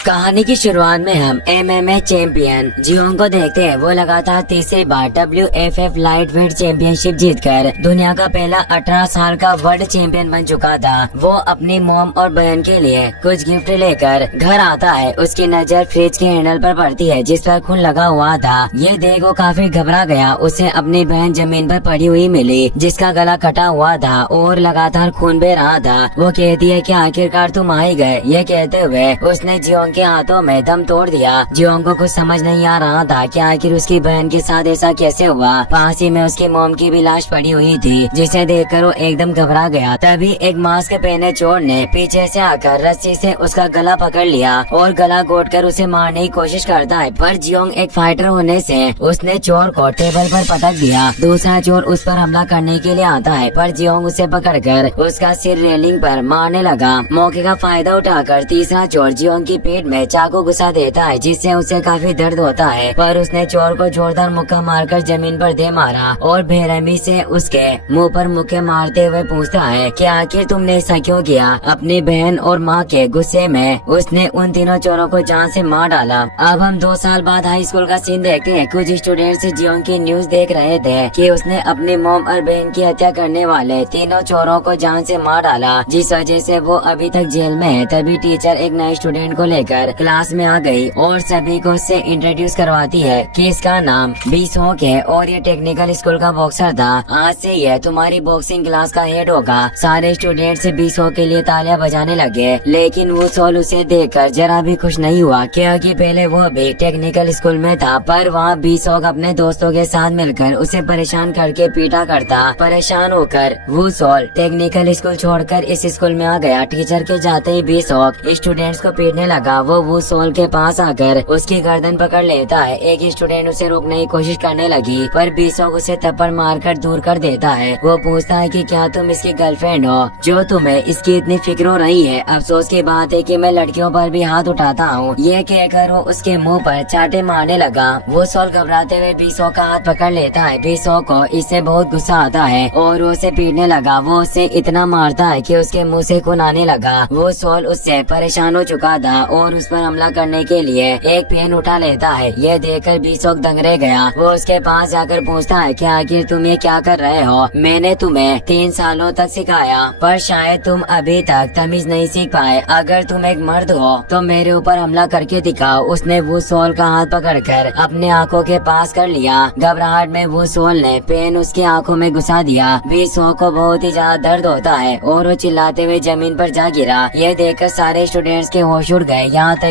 कहानी की शुरुआत में हम MMA चैंपियन जियोंग को देखते हैं। वो लगातार तीसरी बार WFF लाइट वेट चैंपियनशिप जीतकर दुनिया का पहला 18 साल का वर्ल्ड चैंपियन बन चुका था। वो अपनी मॉम और बहन के लिए कुछ गिफ्ट लेकर घर आता है। उसकी नजर फ्रिज के हैंडल पर पड़ती है जिस पर खून लगा हुआ था। ये देख वो काफी घबरा गया। उसे अपनी बहन जमीन पर पड़ी हुई मिली जिसका गला कटा हुआ था और लगातार खून बह रहा था। वो कहती है कि आखिरकार तुम आ ही गए। ये कहते हुए उसने जियोंग के हाथों में दम तोड़ दिया। जियोंग को कुछ समझ नहीं आ रहा था कि आखिर उसकी बहन के साथ ऐसा कैसे हुआ। पास ही में उसकी मॉम की भी लाश पड़ी हुई थी जिसे देखकर वो एकदम घबरा गया। तभी एक मास्क पहने चोर ने पीछे से आकर रस्सी से उसका गला पकड़ लिया और गला घोटकर उसे मारने की कोशिश करता है, पर जियोंग एक फाइटर होने से उसने चोर को टेबल पर पटक दिया। दूसरा चोर उस पर हमला करने के लिए आता है, पर जियोंग उसे पकड़कर उसका सिर रेलिंग पर मारने लगा। मौके का फायदा उठाकर तीसरा चोर जियोंग की पेट में चाकू घुसा देता है जिससे उसे काफी दर्द होता है, पर उसने चोर को जोरदार मुक्का मारकर जमीन पर दे मारा और बेरहमी से उसके मुंह पर मुक्के मारते हुए पूछता है कि आखिर तुमने ऐसा क्यों किया। अपनी बहन और माँ के गुस्से में उसने उन तीनों चोरों को जान से मार डाला। अब हम 2 साल बाद हाई स्कूल का सीन देखते हैं। कुछ स्टूडेंट्स जियोंग की न्यूज देख रहे थे कि उसने अपनी मॉम और बहन की हत्या करने वाले तीनों चोरों को जान से मार डाला, जिस वजह से वो अभी तक जेल में है। तभी टीचर एक नए स्टूडेंट को लेकर क्लास में आ गई और सभी को उससे इंट्रोड्यूस करवाती है कि इसका नाम बीसोक है और ये टेक्निकल स्कूल का बॉक्सर था। आज से यह तुम्हारी बॉक्सिंग क्लास का हेड होगा। सारे स्टूडेंट्स बीसोक के लिए तालियां बजाने लगे, लेकिन वो सोल उसे देखकर जरा भी खुश नहीं हुआ क्योंकि पहले वो भी टेक्निकल स्कूल में था, पर वहाँ बीसोक अपने दोस्तों के साथ मिलकर उसे परेशान करके पीटा करता। परेशान होकर वो सोल टेक्निकल स्कूल छोड़कर इस स्कूल में आ गया। टीचर के जाते ही बीसोक स्टूडेंट्स को पीटने लगा। वो सोल के पास आकर उसकी गर्दन पकड़ लेता है। एक स्टूडेंट उसे रोकने की कोशिश करने लगी, पर बीसोक उसे थप्पड़ मारकर दूर कर देता है। वो पूछता है कि क्या तुम इसकी गर्लफ्रेंड हो जो तुम्हें इसकी इतनी फिक्र हो रही है। अफसोस की बात है कि मैं लड़कियों पर भी हाथ उठाता हूँ। ये कहकर वो उसके मुंह पर चाटे मारने लगा। वो सोल घबराते हुए बीसोक का हाथ पकड़ लेता है। बीसोक को इससे बहुत गुस्सा आता है और वो उसे पीटने लगा। वो उसे इतना मारता है कि उसके मुंह से खून आने लगा। वो सोल उससे परेशान हो चुका था और उस पर हमला करने के लिए एक पेन उठा लेता है। ये देखकर बीसोक दंग रह गया। वो उसके पास जाकर पूछता है कि आखिर तुम ये क्या कर रहे हो। मैंने तुम्हें 3 सालों तक सिखाया, पर शायद तुम अभी तक तमीज नहीं सीख पाए। अगर तुम एक मर्द हो तो मेरे ऊपर हमला करके दिखाओ। उसने वो सोल का हाथ पकड़कर अपने आंखों के पास कर लिया। घबराहट में वो सोल ने पेन उसकी आंखों में घुसा दिया। बीसोक को बहुत ही ज्यादा दर्द होता है और वो चिल्लाते हुए जमीन पर जा गिरा। ये देखकर सारे स्टूडेंट्स के होश उड़ गए। यहाँ तक